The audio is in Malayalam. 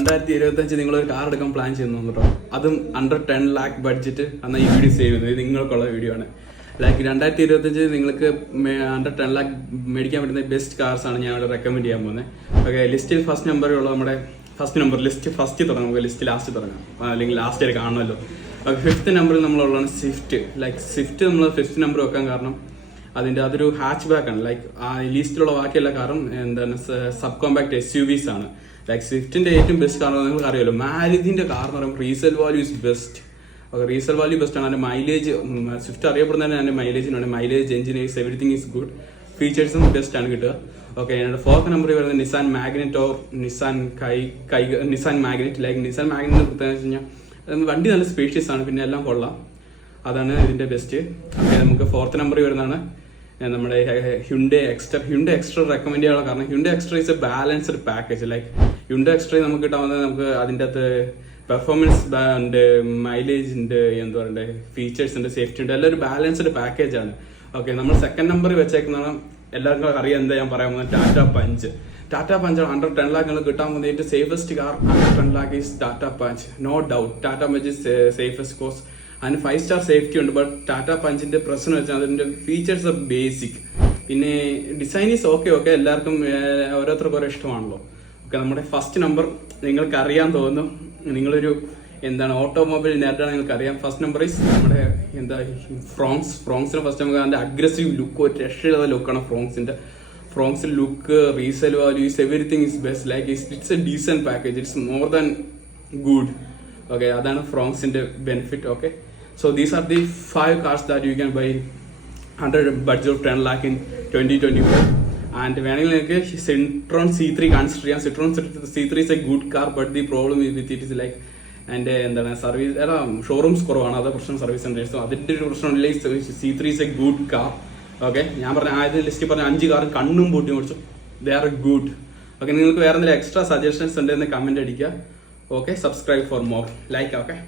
2025 നിങ്ങളൊരു കാർ എടുക്കാൻ പ്ലാൻ ചെയ്യുന്നു കേട്ടോ. അതും അണ്ടർ 10 lakh ബഡ്ജറ്റ്. എന്നാൽ ഈ വീഡിയോ സേവ് ചെയ്യുന്നത് നിങ്ങൾക്കുള്ള വീഡിയോ ആണ്. ലൈക്ക് 2025 നിങ്ങൾക്ക് അണ്ടർ 10 lakh മേടിക്കാൻ പറ്റുന്ന ബെസ്റ്റ് കാർസ് ആണ് ഞാൻ ഇവിടെ റെക്കമെൻഡ് ചെയ്യാൻ പോകുന്നത്. ഓക്കെ, ലിസ്റ്റിൽ ഫസ്റ്റ് നമ്പറുള്ള നമ്മുടെ ഫസ്റ്റ് നമ്പർ ലിസ്റ്റ് ഫസ്റ്റ് തുടങ്ങാം. നമുക്ക് ലിസ്റ്റ് ലാസ്റ്റ് തുടങ്ങാം, അല്ലെങ്കിൽ ലാസ്റ്റ് ആയിട്ട് കാണുമല്ലോ. ഓക്കെ, 5th നമ്പറിൽ നമ്മളുള്ളതാണ് സ്വിഫ്റ്റ്. ലൈക്ക് സ്വിഫ്റ്റ് നമ്മൾ 5th നമ്പർ വെക്കാൻ കാരണം അതൊരു ഹാച്ച് ബാക്ക് ആണ്. ലൈക്ക് ആ ലിസ്റ്റിലുള്ള ബാക്കിയുള്ള കാറും എന്താണ് സബ് കോമ്പാക്ട് SUVs ആണ്. ലൈക്ക് സ്വിഫ്റ്റിന്റെ ഏറ്റവും ബെസ്റ്റ് കാർ നിങ്ങൾക്ക് അറിയാമല്ലോ. മാരുതിന്റെ കാർ എന്ന് പറയുമ്പോൾ resale value is best. Okay, resale value best ആണ്. അതിന്റെ മൈലേജ് സ്വിഫ്റ്റ് അറിയപ്പെടുന്നത് അതിന്റെ മൈലേജിനാണ്. Mileage, engineers, everything is good. ഫീച്ചേഴ്സും ബെസ്റ്റ് ആണ് കിട്ടുക. ഓക്കെ, എൻ്റെ 4th നമ്പറിൽ വരുന്നത് Nissan Magnite or Nissan Magnite. Like Nissan Magnite പ്രത്യേകത വെച്ച് കഴിഞ്ഞാൽ വണ്ടി നല്ല സ്പേഷ്യസ് ആണ്, പിന്നെ എല്ലാം കൊള്ളാം. അതാണ് ഇതിന്റെ ബെസ്റ്റ്. ഓക്കെ, നമുക്ക് 4th നമ്പറിൽ വരുന്നതാണ് നമ്മുടെ ഹ്യുണ്ടേ എക്സ്ട്ര റെക്കമെൻഡ് ചെയ്യാനുള്ള കാരണം Hyundai extra is A balanced package. Like Hyundai extra നമുക്ക് കിട്ടാവുന്നത് നമുക്ക് അതിൻ്റെ അകത്ത് പെർഫോമൻസ് ഉണ്ട്, മൈലേജ് ഉണ്ട്, എന്താ പറയണ്ടേ, ഫീച്ചേഴ്സ് ഉണ്ട്, സേഫ്റ്റി ഉണ്ട്, എല്ലാം ഒരു ബാലൻസ്ഡ് പാക്കേജ് ആണ്. ഓക്കെ, നമ്മൾ 2nd നമ്പറിൽ വെച്ചേക്കുന്നതാണ് എല്ലാവർക്കും അറിയാം എന്താ ഞാൻ പറയാൻ പോകുന്നത്. ടാറ്റ പഞ്ച് അണ്ടർ 10 lakh നിങ്ങൾ കിട്ടാൻ പോകുന്ന ഏറ്റവും safest car under 10 lakh is Tata Punch. No doubt Tata Punch is safest course. അതിന് 5 star സേഫ്റ്റി ഉണ്ട്. ബട്ട് ടാറ്റ പഞ്ചിന്റെ പ്രശ്നം വെച്ചാൽ അതിന്റെ ഫീച്ചേഴ്സ് ആർ ബേസിക്. പിന്നെ ഡിസൈൻ ഈസ് ഓക്കെ എല്ലാവർക്കും ഓരോരുത്തർക്കും ഓരോ ഇഷ്ടമാണല്ലോ. ഓക്കെ, നമ്മുടെ ഫസ്റ്റ് നമ്പർ നിങ്ങൾക്ക് അറിയാൻ തോന്നുന്നു. നിങ്ങളൊരു ഓട്ടോമൊബൈൽ നേരത്താണ് നിങ്ങൾക്ക് അറിയാം. ഫസ്റ്റ് നമ്പർ ഈസ് നമ്മുടെ ഫ്രോങ്സിന് ഫസ്റ്റ് നമുക്ക് അതിന്റെ അഗ്രസീവ് ലുക്ക്, ഒരു രക്ഷയില്ലാത്ത ലുക്കാണ് ഫ്രോങ്സിന്റെ look. Resale values, everything is best. Like it's a decent package. It's more than good. Okay, അതാണ് ഫ്രോങ്സിന്റെ benefit. Okay, so these are the 5 cars that you can buy under budget of 10 lakh in 2024. And വേണമെങ്കിൽ നിങ്ങൾക്ക് Citroen C3 കൺസിഡർ ചെയ്യാം. Citroen C3 is a good car, but the problem with it is like അതിന്റെ സർവീസ് ഷോറൂംസ് കുറവാണ്. അത് പ്രശ്നം, സർവീസ് സെന്റേഴ്സ് അതിന്റെ ഒരു പ്രശ്നമില്ല. C3 is a good car. Okay, ഞാൻ പറഞ്ഞ ആദ്യ ലിസ്റ്റിൽ പറഞ്ഞ 5 കാർ കണ്ണും പൂട്ടി മുടിച്ചു. They are good. ഓക്കെ, നിങ്ങൾക്ക് വേറെ എന്തെങ്കിലും എക്സ്ട്രാ സജഷൻസ് ഉണ്ടെന്ന് കമന്റ് അടിക്കുക. Okay, subscribe for more. Like. Okay.